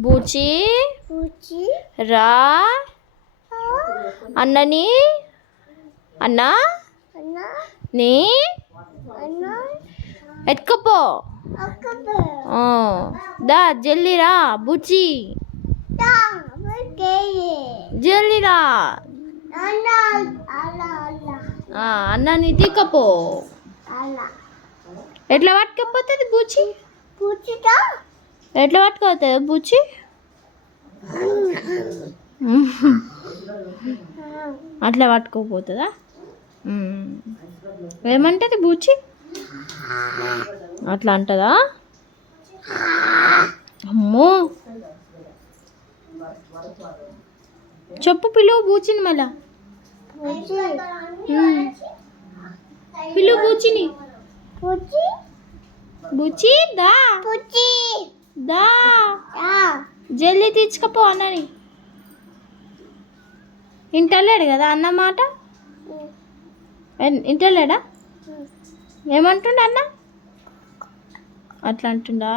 బూచి రా అన్నని అన్నా నీ ఎత్తుకపో దా జల్దీ రా బూచి జల్దీ రా అన్నని తీకపో ఎట్లా పట్టుకపోతుంది బూచి ఎట్లా పట్టుకోతుంది బూచి అట్లా పట్టుకోపోతుందా ఏమంటది బూచి అట్లా అంటదా అమ్మో చెప్పు పిలువు బూచిని మళ్ళా పిలువు బూచిని బూచి దా దా జల్దీ తీసుకపో అన్నని ఇంటలేడు కదా అన్న మాట ఇంటలేడా ఏమంటుండ అన్న అట్లా అంటుండా